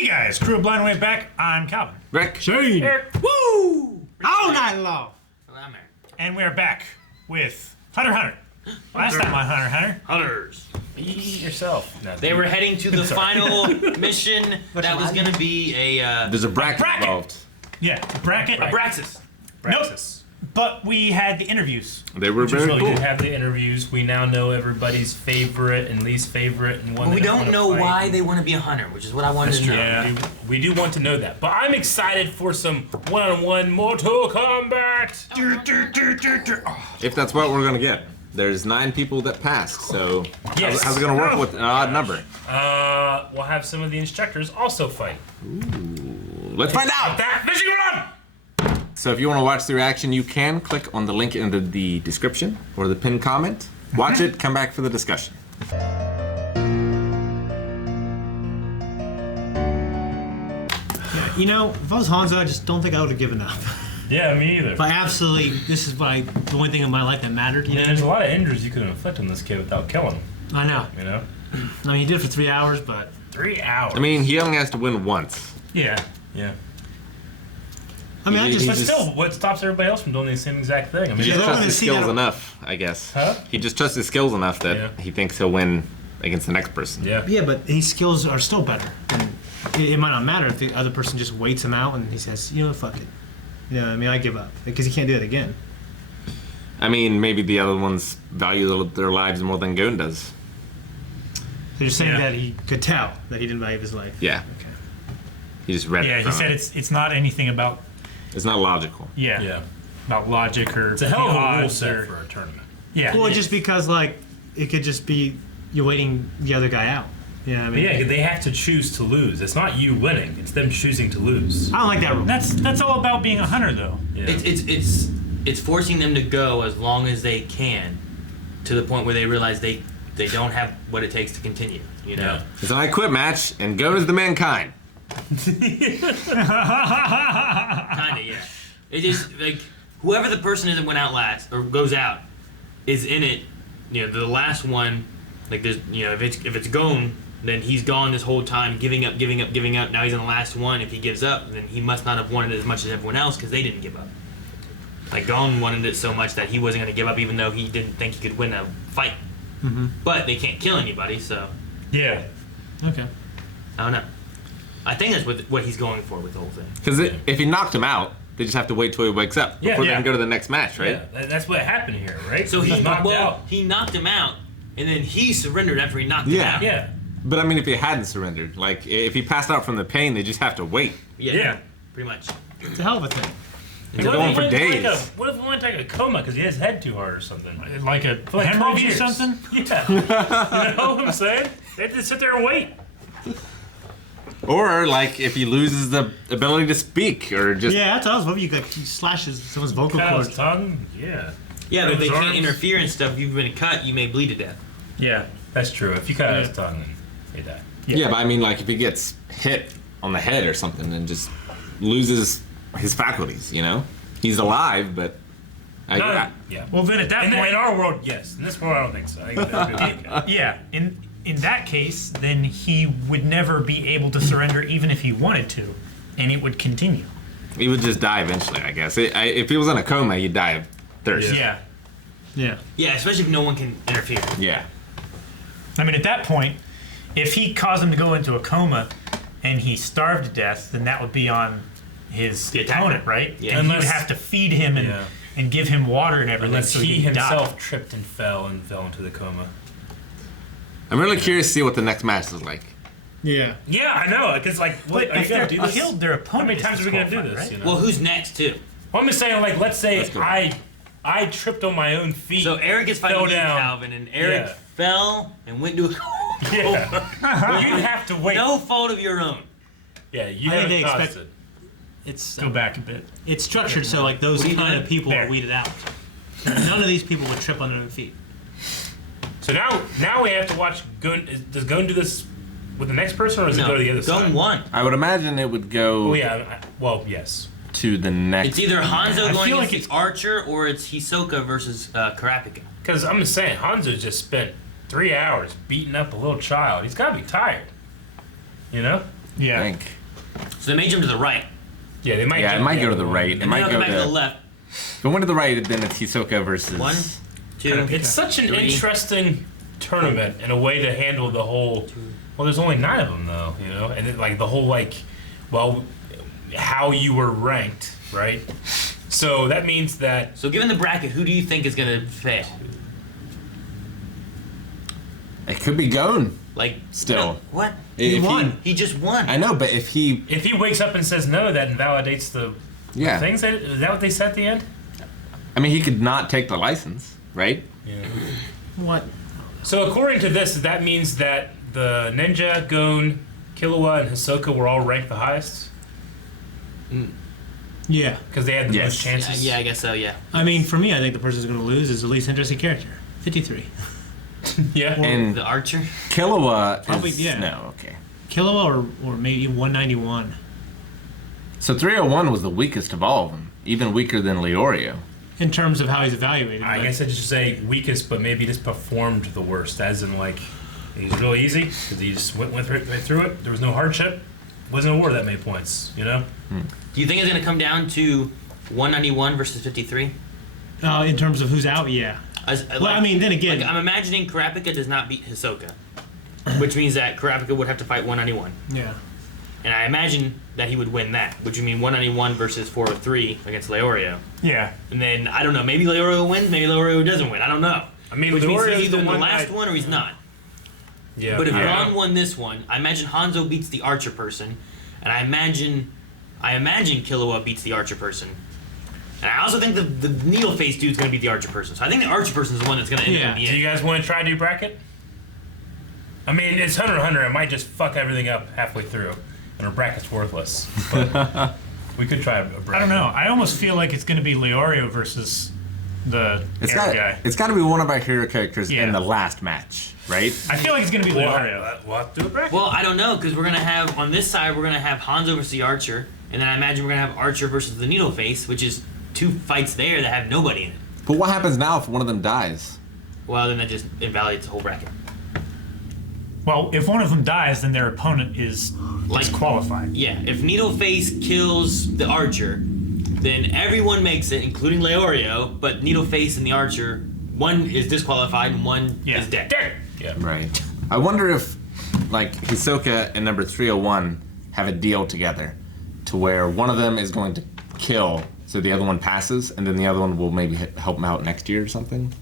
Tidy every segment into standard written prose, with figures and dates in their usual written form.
Hey guys, Crew of Blind Way back. I'm Calvin. Rick. Shane. Eric. Woo! All night long. Well, I'm Eric. And we're back with Hunter x Hunter. Last time on Hunter x Hunter. Hunters. Eat yourself. No, They were heading to the final mission that was going to be a... There's a bracket bracket. involved. Yeah, bracket. Abraxas. Nope. But we had the interviews. They were Which is very really cool. good to have the interviews. We now know everybody's favorite and least favorite and one. But we they don't wanna know fight. why they want to be a hunter, which is what I wanted to know. Yeah. We do want to know that. But I'm excited for some one-on-one Mortal Kombat. If that's what we're gonna get. There's 9 people that passed, so Yes. how's it gonna work with an odd number? We'll have some of the instructors also fight. Let's find out! That fishing rod! So if you want to watch the reaction, you can click on the link in the description or the pinned comment. Watch it, come back for the discussion. You know, if I was Hanzo, I just don't think I would have given up. Yeah, me either. But absolutely, this is the only thing in my life that mattered. You know? There's a lot of injuries you could inflict on this kid without killing him. I know. You know, I mean, he did it for 3 hours, but 3 hours. I mean, he only has to win once. Yeah. yeah. I mean, I just. But still, what stops everybody else from doing the same exact thing? I mean, He Yeah, just they're trusts gonna his see skills that- enough, I guess. Huh? He just trusts his skills enough that Yeah. he thinks he'll win against the next person. yeah. Yeah, but his skills are still better. And it might not matter if the other person just waits him out and he says, you know, fuck it. You know, I mean, I give up because he can't do it again. I mean, maybe the other ones value their lives more than Goon does. They're just saying Yeah. that he could tell that he didn't value his life. Yeah. Okay. He just read it. Yeah, he from said him. it's not anything about It's not logical. Yeah. about logic or It's a hell of a rule odds set or for a tournament. yeah. Well, just because, like, it could just be you waiting the other guy out. You know what I But mean? yeah, they have to choose to lose. It's not you winning. It's them choosing to lose. I don't like that rule. That's all about being a hunter though. Yeah. It's forcing them to go as long as they can, to the point where they realize they don't have what it takes to continue. You know. Yeah. It's an I quit match, and Goon is the mankind. Kinda, yeah. It is like whoever the person is that went out last or goes out is in it. You know, the last one, like there's, you know, if it's gone, then he's gone this whole time, giving up. Now he's in the last one. If he gives up, then he must not have wanted it as much as everyone else because they didn't give up. Like Gon wanted it so much that he wasn't going to give up, even though he didn't think he could win a fight. Mm-hmm. But they can't kill anybody, so Yeah. Okay. I don't know. I think that's what he's going for with the whole thing. Because if he knocked him out, they just have to wait till he wakes up Yeah, before they yeah. can go to the next match, right? Yeah, that's what happened here, right? So he knocked out. he knocked him out, and then he surrendered after he knocked him Yeah. out. Yeah. But I mean, if he hadn't surrendered, like if he passed out from the pain, they just have to wait. Yeah. Pretty much. It's a hell of a thing. They're What if going he for went into days. what if he went into like a coma because he hit his head too hard or something? Like a For like 12 hemorrhage or years. something? Yeah. You know what I'm saying? They had to sit there and wait. Or like if he loses the ability to speak, or just Yeah, that's what I was hoping. He slashes someone's vocal Cut out his cords. tongue. Yeah. Yeah, but if they His can't arms. interfere and stuff, you've been cut, you may bleed to death. Yeah. That's true. If you cut out his tongue, then he died. yeah. But I mean, like if he gets hit on the head or something and just loses his faculties, you know, he's alive, but Yeah. Well, then at that In point, our world, yes. In this world, I don't think so. I think that'd be okay. yeah. In that case, then he would never be able to surrender, even if he wanted to, and it would continue. he would just die eventually, I guess. If he was in a coma, he'd die of thirst. Yeah. Yeah. Yeah, especially if no one can interfere. Yeah. I mean, at that point, if he caused him to go into a coma and he starved to death, then that would be on his The attacker. opponent, right? Yeah. And he would Unless- have to feed him and, Yeah. and give him water and everything. Unless so he he'd die. himself tripped and fell into the coma. I'm really curious to see what the next match is like. Yeah. Yeah, I know. Because like, what But are you if gonna they're do this? killed their How opponent, many times are we gonna do this? right? You know? Well, who's next, too? Well, I'm just saying, like, let's say Let's go. I tripped on my own feet. So Eric is fighting Fell you, down. Calvin, and Eric Yeah. fell and went into a coma. Yeah. You have to wait. No fault of your own. Yeah, you I think haven't they caused expect- it. It's Go back a bit. It's structured so like those What are you kind doing? of people There. are weeded out. None of these people would trip under their feet. So now we have to watch Gun. Does Gun do this with the next person, or does it go to the other side? Gun won. I would imagine it would go Oh yeah. Well, yes. to the next. It's either Hanzo I going feel against like the Archer or it's Hisoka versus Karapika. Because I'm just saying, Hanzo just spent 3 hours beating up a little child. He's got to be tired. You know? Yeah. I think. So they may jump to the right. Yeah, they might. Yeah, it might go to the right. It And might then go come back to the to. left. If it went to the right, then it's Hisoka versus. 1, 2. It's such an 3. interesting tournament and a way to handle the whole. Well, there's only 9 of them though, you know, and then, like the whole well, how you were ranked, right? So that means that. So given the bracket, who do you think is gonna fail? It could be Gon. Like Still. no, what? If won. He just won. I know, but if he. If he wakes up and says no, that invalidates the Yeah. things. Is that what they said at the end? I mean, he could not take the license, right? Yeah. What? So according to this, that means that the Ninja, Gon, Killua, and Hisoka were all ranked the highest Yeah. because they had the Yes. most chances. Yeah, I guess so. Yeah. I mean, for me, I think the person who's going to lose is the least interesting character. 53. Yeah. And The Archer. Killua Probably, is yeah. no, okay. Killua or maybe 191. So 301 was the weakest of all of them, even weaker than Leorio. In terms of how he's evaluated. I but- guess I should say weakest, but maybe just performed the worst, as in he's real easy because he just went right through it. There was no hardship. Wasn't a war that many points, you know. Do you think it's gonna come down to 191 versus 53? in terms of who's out, yeah. Well, I mean, then again- like, I'm imagining Kurapika does not beat Hisoka, which means that Kurapika would have to fight 191, Yeah. and I imagine that he would win that, which would mean 191 versus 403 against Leorio. Yeah. And then I don't know, maybe Leorio wins, maybe Leorio doesn't win. I don't know. I mean, Which means Leorio's he's either the in the one last I- one or he's not. Yeah. But if yeah. Ron won this one, I imagine Hanzo beats the Archer person, and I imagine Killua beats the Archer person. And I also think the needle face dude's gonna beat the Archer person. So I think the Archer person is the one that's gonna end up in the Do end. you guys want to try a new bracket? I mean, it's Hunter x Hunter. It might just fuck everything up halfway through, and our bracket's worthless. But we could try a bracket. I don't know. I almost feel like it's going to be Leorio versus the It's air guy. got to be one of our hero characters Yeah. in the last match, right? I feel like it's going to be We'll Leorio. have to do a bracket. Well, I don't know, because we're gonna have on this side we're gonna have Hanzo versus the Archer, and then I imagine we're gonna have Archer versus the needle face, which is 2 fights there that have nobody in it. But what happens now if one of them dies? Well, then that just invalidates the whole bracket. Well, if one of them dies, then their opponent is disqualified. Yeah, if Needleface kills the Archer, then everyone makes it, including Leorio, but Needleface and the Archer, one is disqualified and one Yeah. is dead. There. Yeah. Right. I wonder if, like, Hisoka and number 301 have a deal together to where one of them is going to kill so the other one passes, and then the other one will maybe help him out next year or something.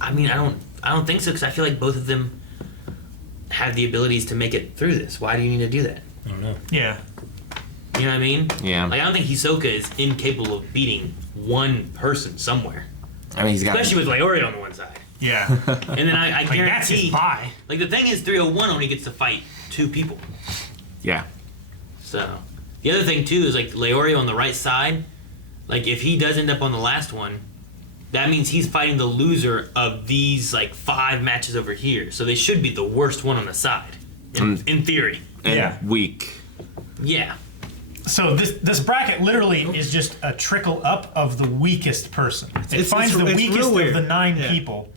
I mean, I don't think so, because I feel like both of them have the abilities to make it through this. Why do you need to do that? I don't know. Yeah. You know what I mean? Yeah. Like, I don't think Hisoka is incapable of beating one person somewhere, I mean, he's got. especially with Leorio on the one side. Yeah. And then I Like, that's his guarantee, buy. like the thing is, 301 only gets to fight 2 people. Yeah. So the other thing too is like Leorio on the right side. Like if he does end up on the last one, that means he's fighting the loser of these like 5 matches over here. So they should be the worst one on the side, in theory. And Yeah. weak. Yeah. So this bracket literally is just a trickle up of the weakest person. It finds the it's weakest real of weird. the 9 Yeah. people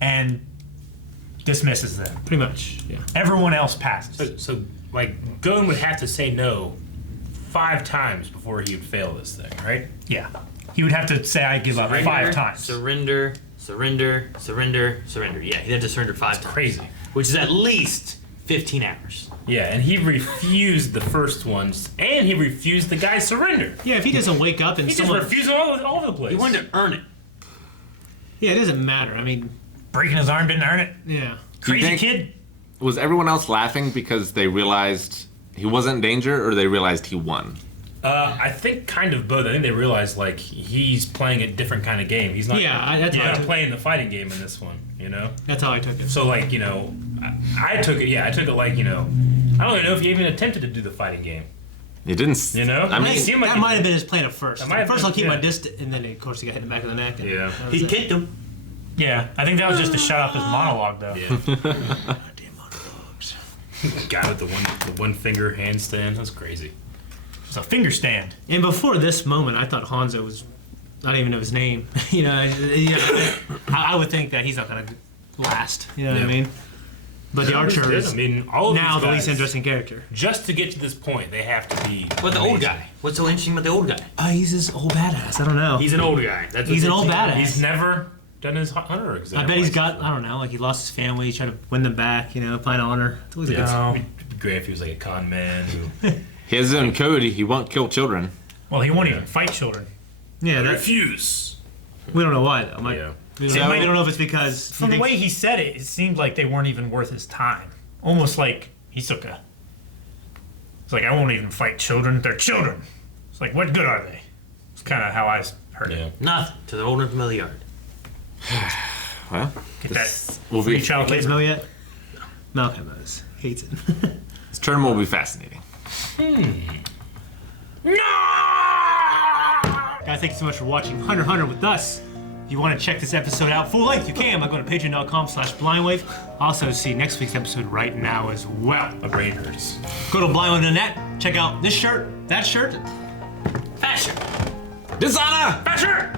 and dismisses them. Pretty much, yeah. Everyone else passes. So like, Gon would have to say no 5 times before he would fail this thing, right? Yeah. He would have to say, I give up 5 times. Surrender. Yeah, he'd have to surrender 5 times. Crazy. Which is at least 15 hours. Yeah, and he refused the first ones, and he refused the guy's surrender. Yeah, if he doesn't wake up and He just someone... refused them all over the place. He wanted to earn it. Yeah, it doesn't matter. I mean, Breaking his arm didn't earn it. yeah. Do you Crazy think- kid. Was everyone else laughing because they realized he wasn't in danger, or they realized he won? I think kind of both. I think they realized like he's playing a different kind of game. He's not. That's he's how I not took, playing the fighting game in this one. You know. that's how I took it. So like I took it. Yeah, I took it like I don't even know if he even attempted to do the fighting game. It didn't. You know. I mean, It seemed like That he- might have been his plan at first. That might have First, been- I'll keep yeah. my distance, and then of course he got hit in the back of the neck. And Yeah. that was He it. kicked him. Yeah. I think that was just to shut up his monologue, though. Yeah. Goddamn monologues. Guy with the one finger handstand. That's crazy. It's a finger stand. And before this moment, I thought Hanzo was not even know his name. I would think that he's not gonna last. You know what I Yeah. mean? But the archer Understood. is I mean, all of now these the least guys, interesting character. Just to get to this point, they have to be. But the old amazing. guy. What's so interesting about the old guy? He's this old badass. I don't know. He's an old guy. That's He's what's an old interesting. badass. He's never done his hunter exam. I bet he's got, license. I don't know, like he lost his family, he's trying to win them back, find honor. It's always a good No. It'd be great if he was like a con man who His own code, he won't kill children. Well, he won't even fight children. Yeah, that, refuse. we don't know why though. Yeah. We So- don't know if it's because From the way he said it, it seemed like they weren't even worth his time. Almost like Hisoka. It's like, I won't even fight children. They're children. It's like, what good are they? It's kind of how I heard Yeah. it. Nothing to the old and familiar yard. Well, Get that will be, free child Kids labor. know yet? Malcolm knows. Hates it. this tournament will be fascinating. Guys, thank you so much for watching Hunter x Hunter with us. If you want to check this episode out full length, you can by going to patreon.com/blindwave. Also, see next week's episode right now as well. My brain hurts. Go to blindwave.net, check out this shirt, that shirt. Fashion. Dishonor! Fashion.